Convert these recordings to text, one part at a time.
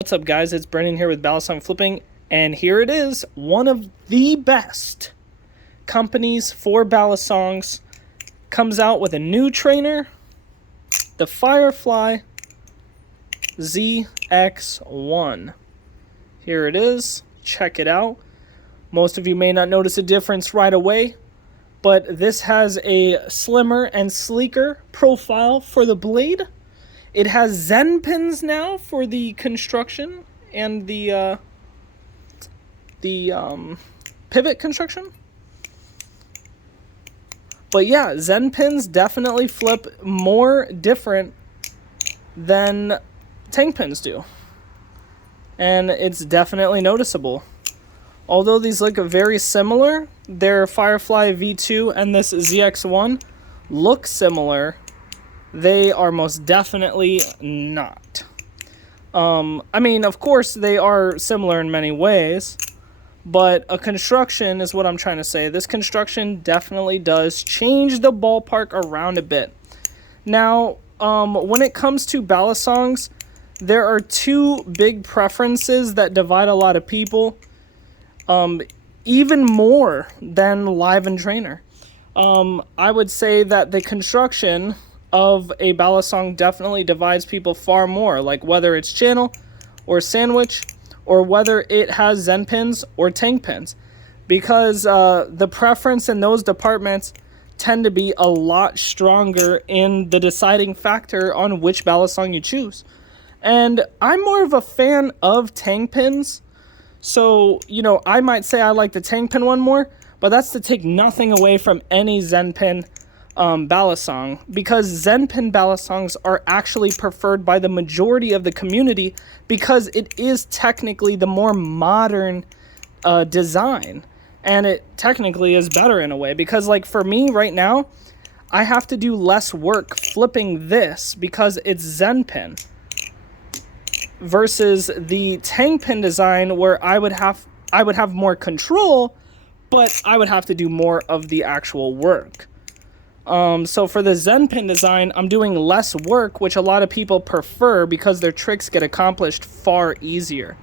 What's up, guys? It's Brendan here with Balisong Flipping, and here it is, one of the best companies for Balisongs comes out with a new trainer, the BBFireFly Z.X-1. Here it is. Check it out. Most of you may not notice a difference right away, but this has a slimmer and sleeker profile for the blade. It has Zen pins now for the construction and the pivot construction. But yeah, Zen pins definitely flip more different than tank pins do. And it's definitely noticeable. Although these look very similar, their BBFireFly V2 and this Z.X-1 look similar. They are most definitely not. I mean, of course, they are similar in many ways, but a construction is what I'm trying to say. This construction definitely does change the ballpark around a bit. Now, when it comes to Balisongs, there are two big preferences that divide a lot of people, even more than live and trainer. I would say that the construction of a Balisong definitely divides people far more, like whether it's channel or sandwich or whether it has Zen pins or tank pins, because the preference in those departments tend to be a lot stronger in the deciding factor on which Balisong you choose. And I'm more of a fan of tank pins, so I might say I like the tank pin one more, but that's to take nothing away from any Zen pin Balisong, because Zen pin Balisongs are actually preferred by the majority of the community because it is technically the more modern design, and it technically is better in a way, because like for me right now, I have to do less work flipping this because it's Zen pin versus the tank pin design where I would have more control, but I would have to do more of the actual work. So for the Zen pin design, I'm doing less work, which a lot of people prefer because their tricks get accomplished far easier.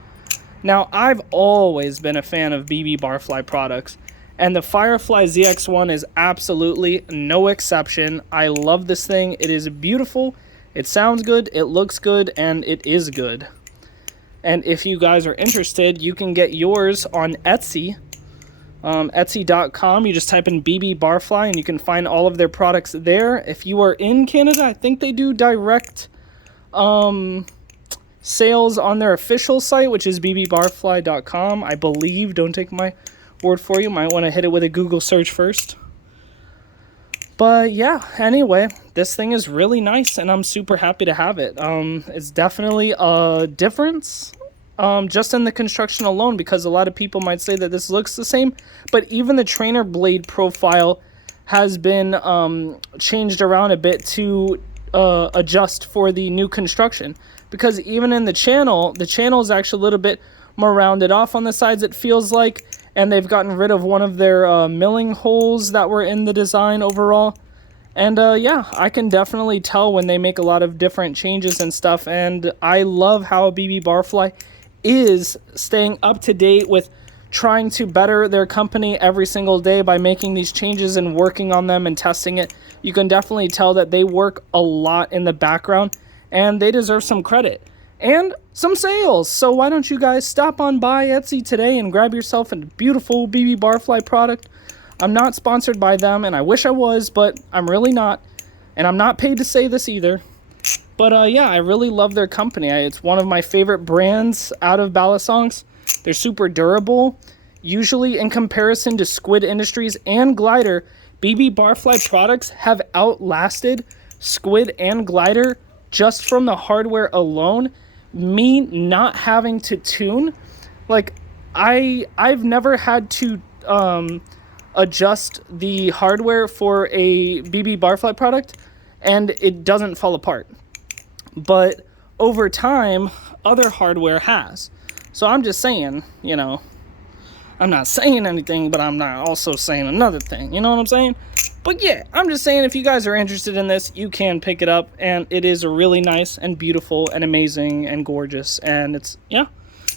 Now, I've always been a fan of BBFireFly products, and the BBFireFly Z.X-1 is absolutely no exception. I love this thing. It is beautiful. It sounds good. It looks good, and it is good. And if you guys are interested, you can get yours on Etsy. Etsy.com. You just type in BBFireFly and you can find all of their products there. If you are in Canada, I think they do direct sales on their official site, which is BBFireFly.com, I believe. Don't take my word for you. Might want to hit it with a Google search first. But yeah, anyway, this thing is really nice and I'm super happy to have it. It's definitely a difference. Just in the construction alone, because a lot of people might say that this looks the same, but even the trainer blade profile has been changed around a bit to adjust for the new construction, because even in the channel is actually a little bit more rounded off on the sides, it feels like, and they've gotten rid of one of their milling holes that were in the design overall. And yeah, I can definitely tell when they make a lot of different changes and stuff, and I love how BBFireFly is staying up to date with trying to better their company every single day by making these changes and working on them and testing it. You can definitely tell that they work a lot in the background, and they deserve some credit and some sales. So why don't you guys stop on by Etsy today and grab yourself a beautiful BBFireFly product. I'm not sponsored by them, and I wish I was, but I'm really not, and I'm not paid to say this either. But yeah, I really love their company. It's one of my favorite brands out of Balisongs. They're super durable. Usually in comparison to Squid Industries and Glider, BBFireFly products have outlasted Squid and Glider just from the hardware alone. Me not having to tune. Like, I've never had to adjust the hardware for a BBFireFly product, and it doesn't fall apart. But over time, other hardware has. So I'm just saying, I'm not saying anything, but I'm not also saying another thing. You know what I'm saying? But yeah, I'm just saying, if you guys are interested in this, you can pick it up, and it is really nice and beautiful and amazing and gorgeous, and it's, yeah,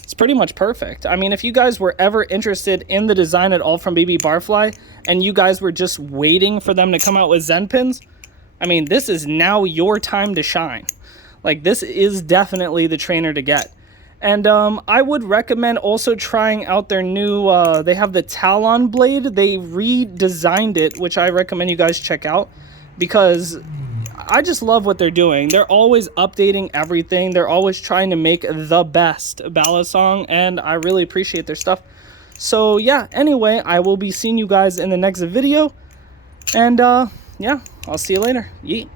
it's pretty much perfect. I mean, if you guys were ever interested in the design at all from BBFireFly, and you guys were just waiting for them to come out with Zen pins, I mean, this is now your time to shine. Like, this is definitely the trainer to get. And I would recommend also trying out their new, they have the Talon blade. They redesigned it, which I recommend you guys check out, because I just love what they're doing. They're always updating everything. They're always trying to make the best ballad song, and I really appreciate their stuff. So yeah, anyway, I will be seeing you guys in the next video, and yeah, I'll see you later. Yeet.